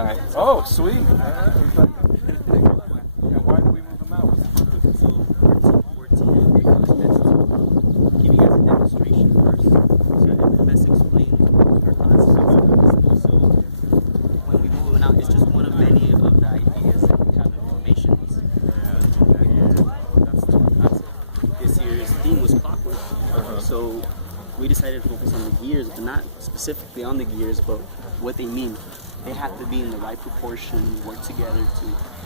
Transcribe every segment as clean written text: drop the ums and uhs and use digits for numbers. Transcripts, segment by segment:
All right. Oh, sweet. And why do we move them out? What's the purpose? So we're giving you guys a demonstration first, so that best explain our concepts. So when we move them out, it's just one of many of the ideas that we have informations. And that's the concept. This year's theme was Clockwork. So we decided to focus on the gears, but not specifically on the gears, but what they mean. They have to be in the right proportion, work together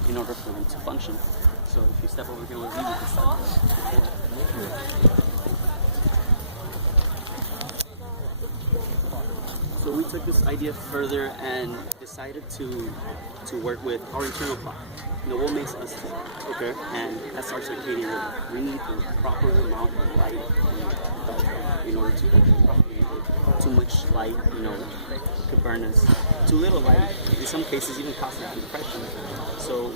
in order for them to function. So if you step over here with me, we can start. So we took this idea further and decided to work with our internal clock. What makes us tick? Okay. And that's our circadian rhythm. We need the proper amount of light in order to function properly. Too much light, could burn us. Too little light, in some cases, even cause depression. So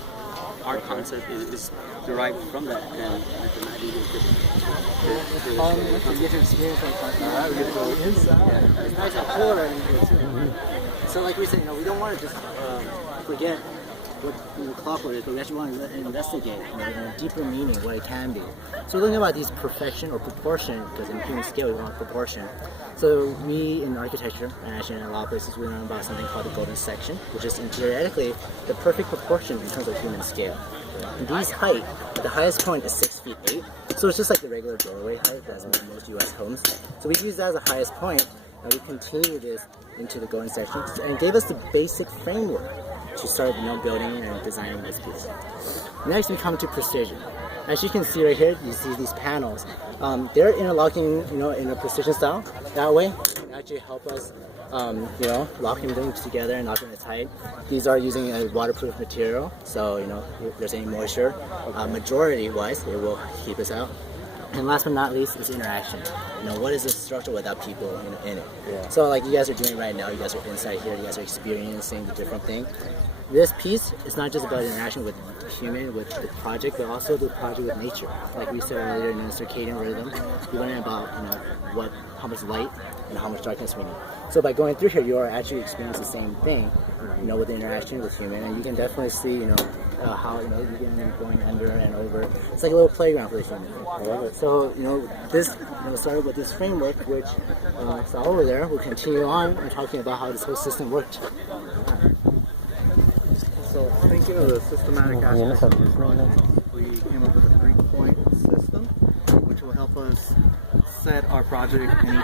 our concept is derived from that, and I think I you get to experience what I'm talking about. We get to go inside. Yeah. It's nice and cool right in here too. So like we said, we don't want to just forget what Clockwork is, but we actually want to investigate a deeper meaning, what it can be. So we're looking about these perfection or proportion, because in human scale we want proportion. So we in architecture, and actually in a lot of places, we learn about something called the golden section, which is theoretically the perfect proportion in terms of human scale. And these height, the highest point is 6 feet 8, so it's just like the regular doorway height that's in most U.S. homes. So we use that as the highest point, and we continue this into the golden section, and gave us the basic framework to start building and designing this piece. Next we come to precision. As you can see right here, you see these panels. They're interlocking in a precision style. That way it can actually help us locking them together and locking it tight. These are using a waterproof material, so if there's any moisture, majority wise it will keep us out. And last but not least is interaction. What is this structure without people in it? Yeah. So like you guys are doing right now, you guys are inside here, you guys are experiencing the different thing. This piece is not just about interaction with human, with the project, but also the project with nature. Like we said earlier in the circadian rhythm, we learn about how much light and how much darkness we need. So by going through here, you are actually experiencing the same thing, with the interaction with human, and you can definitely see, how you can going under and over. It's like a little playground for the human. I love it. So this started with this framework, which saw over there. We'll continue on and talking about how this whole system worked. So thinking of the systematic aspect of the project, we came up with a 3-point system, which will help us set our project in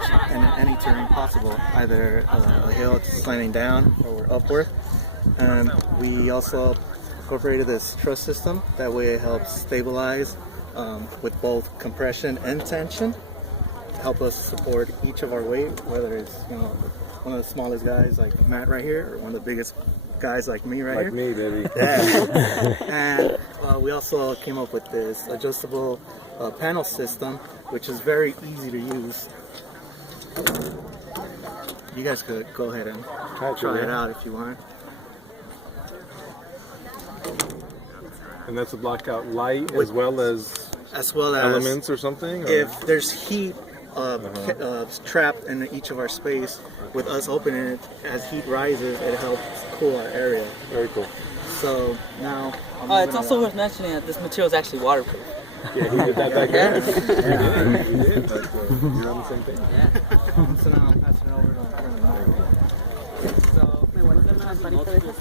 any terrain possible, either a hill slanting down or upward. And we also incorporated this truss system. That way it helps stabilize with both compression and tension, help us support each of our weight, whether it's one of the smallest guys like Matt right here, or one of the biggest guys like me right here. Like me, baby. Yeah. And we also came up with this adjustable panel system, which is very easy to use. You guys could go ahead and try it out if you want. And that's to block out light as well as elements or something? Or? If there's heat trapped in each of our space, with us opening it, as heat rises, it helps cool our area. Very cool. So now... it's also worth mentioning that this material is actually waterproof. Yeah, he did that back there. Yeah, he did, but you're on the same page. Yeah. So now I'm passing it over to So, one of them has money for this?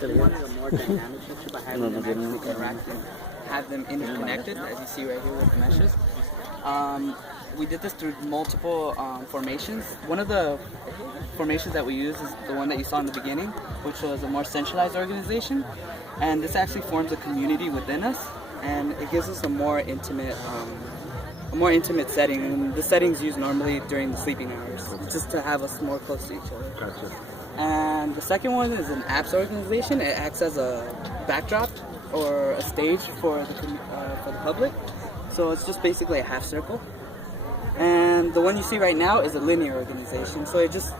They wanted a more dynamic picture by having them actually interact and have them interconnected, as you see right here with the meshes. We did this through multiple formations. One of the formations that we use is the one that you saw in the beginning, which was a more centralized organization. And this actually forms a community within us, and it gives us a more intimate setting. And the setting's used normally during the sleeping hours, just to have us more close to each other. Gotcha. And the second one is an apps organization. It acts as a backdrop or a stage for the public. So it's just basically a half circle. And the one you see right now is a linear organization. So it's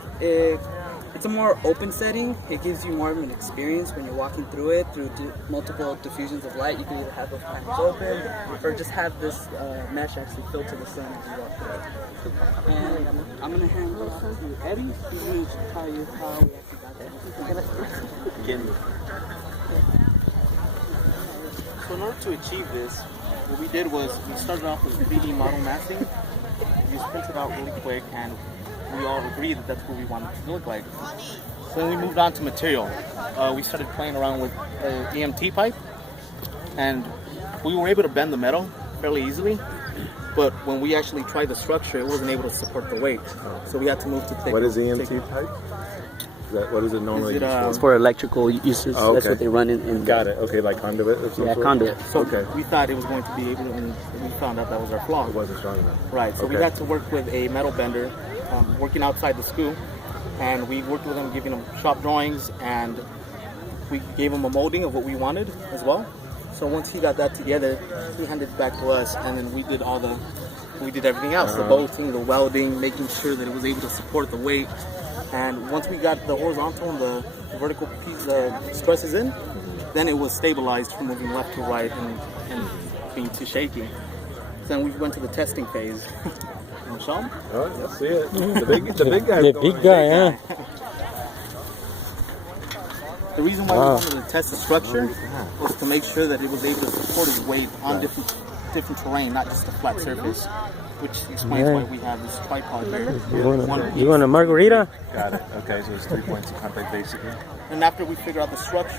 a more open setting. It gives you more of an experience when you're walking through it, through multiple diffusions of light. You can either have those panels open or just have this mesh actually filter the sun as you walk through it. And I'm going to hand it off to Eddie. He's going to tell you how we actually got there. begin with? So in order to achieve this, what we did was we started off with 3D model massing. We just printed out really quick, and we all agreed that that's what we wanted it to look like. So then we moved on to material. We started playing around with EMT pipe, and we were able to bend the metal fairly easily. But when we actually tried the structure, it wasn't able to support the weight. So we had to move to thicker. What is EMT pipe? What is it normally used for? It's for electrical uses. Oh, okay. That's what they run in. Got it. Okay, like conduit of some Yeah, sort? conduit. So Okay. we thought it was going to be able to, and we found out that was our flaw. It wasn't strong enough. Right, so we Okay. had to work with a metal bender, working outside the school, and we worked with him, giving him shop drawings, and we gave him a molding of what we wanted as well. So once he got that together, he handed it back to us, and then we did everything else, the bolting, the welding, making sure that it was able to support the weight. And once we got the horizontal and the vertical piece stresses in, then it was stabilized from moving left to right and being too shaky. Then we went to the testing phase. You want to show 'em? All right, let's see it. The big guy. The big guy, huh? The reason why we wanted to test the structure was to make sure that it was able to support its weight on different terrain, not just a flat surface, which explains why we have this tripod here. You want a margarita? Got it. Okay, so it's 3 points of contact basically. And after we figure out the structure,